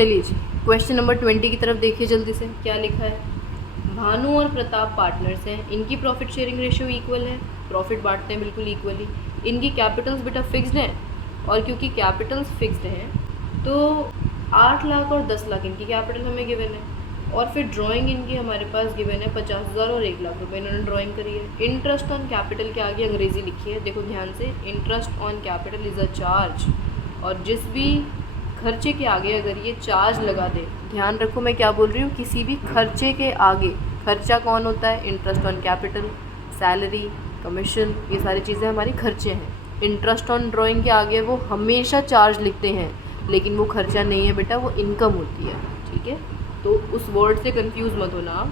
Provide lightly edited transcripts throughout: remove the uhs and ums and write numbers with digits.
चलिए जी, question number 20 की तरफ देखिए जल्दी से, क्या लिखा है। भानु और प्रताप पार्टनर्स हैं, इनकी प्रॉफिट शेयरिंग रेशियो इक्वल है, प्रॉफिट बांटते हैं बिल्कुल इक्वली। इनकी कैपिटल्स बेटा फिक्स्ड हैं, और क्योंकि कैपिटल्स फिक्स्ड हैं तो 8 लाख और 10 लाख इनकी कैपिटल हमें गिवन है। और फिर ड्राइंग इनकी हमारे पास गिवन है 50,000 और 1 लाख रुपए इन्होंने ड्राइंग करी है। इंटरेस्ट ऑन कैपिटल के आगे अंग्रेजी लिखी है, देखो ध्यान से, interest on capital is a charge. और जिस भी खर्चे के आगे अगर ये चार्ज लगा दे, ध्यान रखो मैं क्या बोल रही हूँ, किसी भी खर्चे के आगे, खर्चा कौन होता है, interest on capital, salary, commission, ये सारी चीज़ें हमारी खर्चे हैं। इंटरेस्ट ऑन ड्राइंग के आगे वो हमेशा चार्ज लिखते हैं, लेकिन वो खर्चा नहीं है बेटा, वो इनकम होती है, ठीक है। तो उस वर्ड से कंफ्यूज मत होना आप।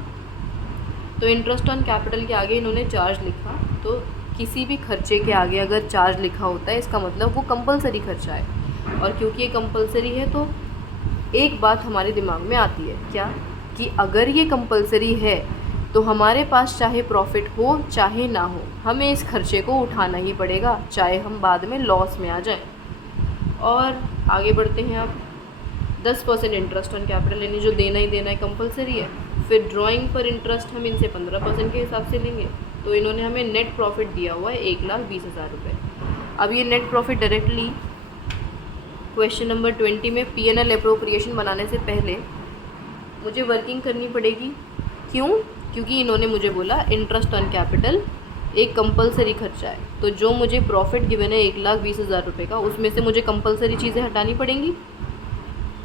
तो इंटरेस्ट ऑन कैपिटल के आगे इन्होंने चार्ज लिखा, तो किसी भी खर्चे के आगे अगर चार्ज लिखा होता है इसका मतलब वो कंपलसरी खर्चा है। और क्योंकि ये कंपलसरी है तो एक बात हमारे दिमाग में आती है, क्या, कि अगर ये कंपलसरी है तो हमारे पास चाहे प्रॉफिट हो चाहे ना हो, हमें इस खर्चे को उठाना ही पड़ेगा, चाहे हम बाद में लॉस में आ जाएं। और आगे बढ़ते हैं आप। 10% इंटरेस्ट ऑन कैपिटल, यानी जो देना ही देना है, कंपलसरी है। फिर ड्राइंग पर इंटरेस्ट हम इनसे 15% के हिसाब से लेंगे, तो इन्होंने हमें नेट प्रॉफिट दिया हुआ है 1,20,000 रुपये। अब ये net profit directly question number 20 में P&L एप्रोप्रिएशन बनाने से पहले मुझे वर्किंग करनी पड़ेगी। क्यों? क्योंकि इन्होंने मुझे बोला इंटरेस्ट ऑन कैपिटल एक कंपलसरी खर्चा है, तो जो मुझे प्रॉफिट गिवन है 1,20,000 रुपये का, उसमें से मुझे कंपलसरी चीज़ें हटानी पड़ेंगी।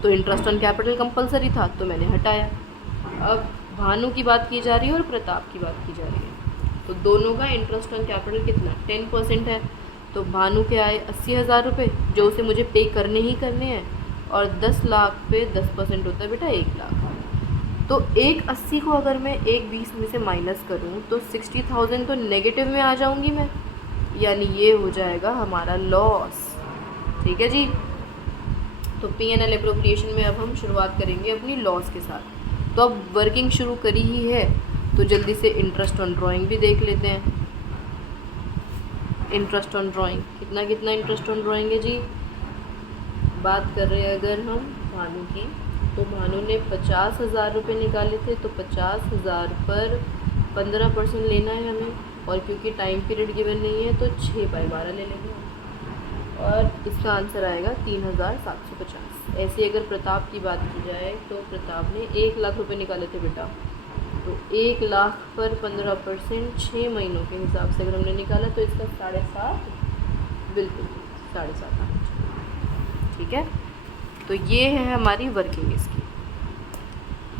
तो इंटरेस्ट ऑन कैपिटल कंपलसरी था तो मैंने हटाया। अब भानु की बात की जा रही है और प्रताप की बात की जा रही है, तो दोनों का इंटरेस्ट ऑन कैपिटल कितना, 10% है। तो भानु के आए 80,000 रुपये, जो उसे मुझे पे करने ही करने हैं, और 10 लाख पे 10% होता है बेटा 1 लाख। तो 1,80 को अगर मैं 1,20 में से माइनस करूं तो 60,000 तो नेगेटिव में आ जाऊंगी मैं, यानी ये हो जाएगा हमारा लॉस, ठीक है जी। तो P&L एप्रोप्रिएशन में अब हम शुरुआत करेंगे अपनी लॉस के साथ। तो अब वर्किंग शुरू करी ही है, तो जल्दी से इंटरेस्ट ऑन ड्राइंग भी देख लेते हैं। इंटरेस्ट ऑन ड्राइंग कितना कितना इंटरेस्ट ऑन ड्राइंग है जी। बात कर रहे हैं अगर हम भानु की, तो भानु ने 50,000 रुपये निकाले थे, तो 50,000 पर 15% लेना है हमें, और क्योंकि टाइम पीरियड गिवन नहीं है तो 6/12 ले लेंगे, और इसका आंसर आएगा 3,750। ऐसे अगर प्रताप की बात की जाए तो प्रताप ने 1 लाख रुपए निकाले थे बेटा, तो 1 लाख पर 15% 6 महीनों के हिसाब से अगर हमने निकाला तो इसका 7.5, बिल्कुल 7.5 आना चाहिए, ठीक है। तो ये है हमारी वर्किंग इसकी।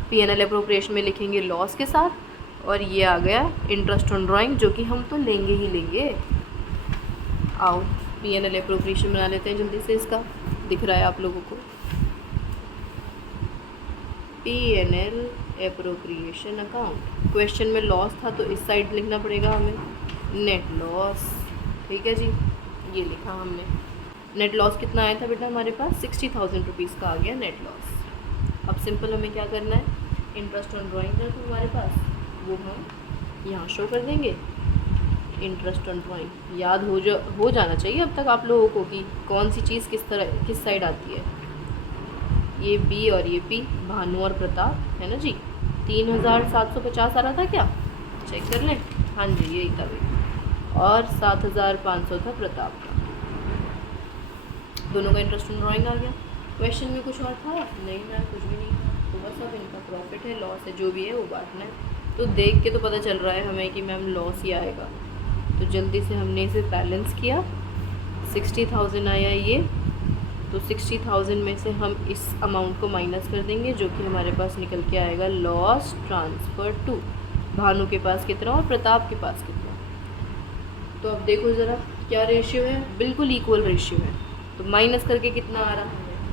P&L एप्रोप्रिएशन में लिखेंगे लॉस के साथ, और ये आ गया इंटरेस्ट ऑन ड्राइंग, जो कि हम तो लेंगे ही लेंगे। आओ P&L एप्रोप्रिएशन बना लेते हैं जल्दी से, इसका दिख रहा है आप लोगों को। P&L एप्रोप्रिएशन अकाउंट, क्वेश्चन में लॉस था तो इस साइड लिखना पड़ेगा हमें, नेट लॉस, ठीक है जी, ये लिखा हमने। नेट लॉस कितना आया था बेटा हमारे पास, 60,000 रुपीज़ का आ गया नेट लॉस। अब सिंपल हमें क्या करना है, इंटरेस्ट ऑन ड्राइंग था तो हमारे पास, वो हम यहाँ शो कर देंगे। इंटरेस्ट ऑन ड्राइंग याद हो जाना चाहिए अब तक आप लोगों को कि कौन सी चीज़ किस साइड आती है। ये बी और ये पी, भानु और प्रताप, है ना जी। 3,750 आ रहा था क्या, चेक कर लें, हाँ जी यही था भाई, और 7,500 था प्रताप का। दोनों का इंटरेस्ट ऑन ड्राइंग आ गया। क्वेश्चन में कुछ और था नहीं ना, कुछ भी नहीं था, तो बस अब इनका प्रॉफिट है, लॉस है, जो भी है वो बांटना है। तो देख के तो पता चल रहा है हमें कि मैम लॉस ही आएगा, तो जल्दी से हमने इसे बैलेंस किया। 60,000 आया ये, तो 60,000 में से हम इस अमाउंट को माइनस कर देंगे, जो कि हमारे पास निकल के आएगा लॉस ट्रांसफ़र टू। भानु के पास कितना और प्रताप के पास कितना, तो अब देखो ज़रा क्या रेशियो है, बिल्कुल इक्वल रेशियो है। तो माइनस करके कितना आ रहा है,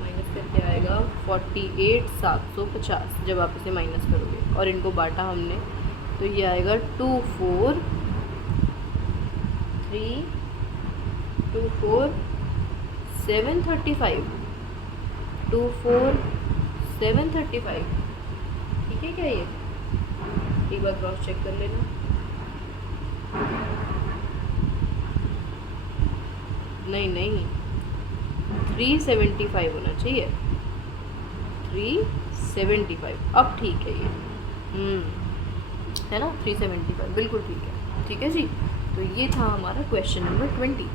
माइनस करके आएगा 48,750 जब आप इसे माइनस करोगे, और इनको बांटा हमने तो ये आएगा 24,735, 24,735, ठीक है क्या, ये एक बार क्रॉस चेक कर लेना। नहीं 375 होना चाहिए, 375। अब ठीक है ये, है ना, 375 बिल्कुल ठीक है। ठीक है जी, तो ये था हमारा क्वेश्चन नंबर 20।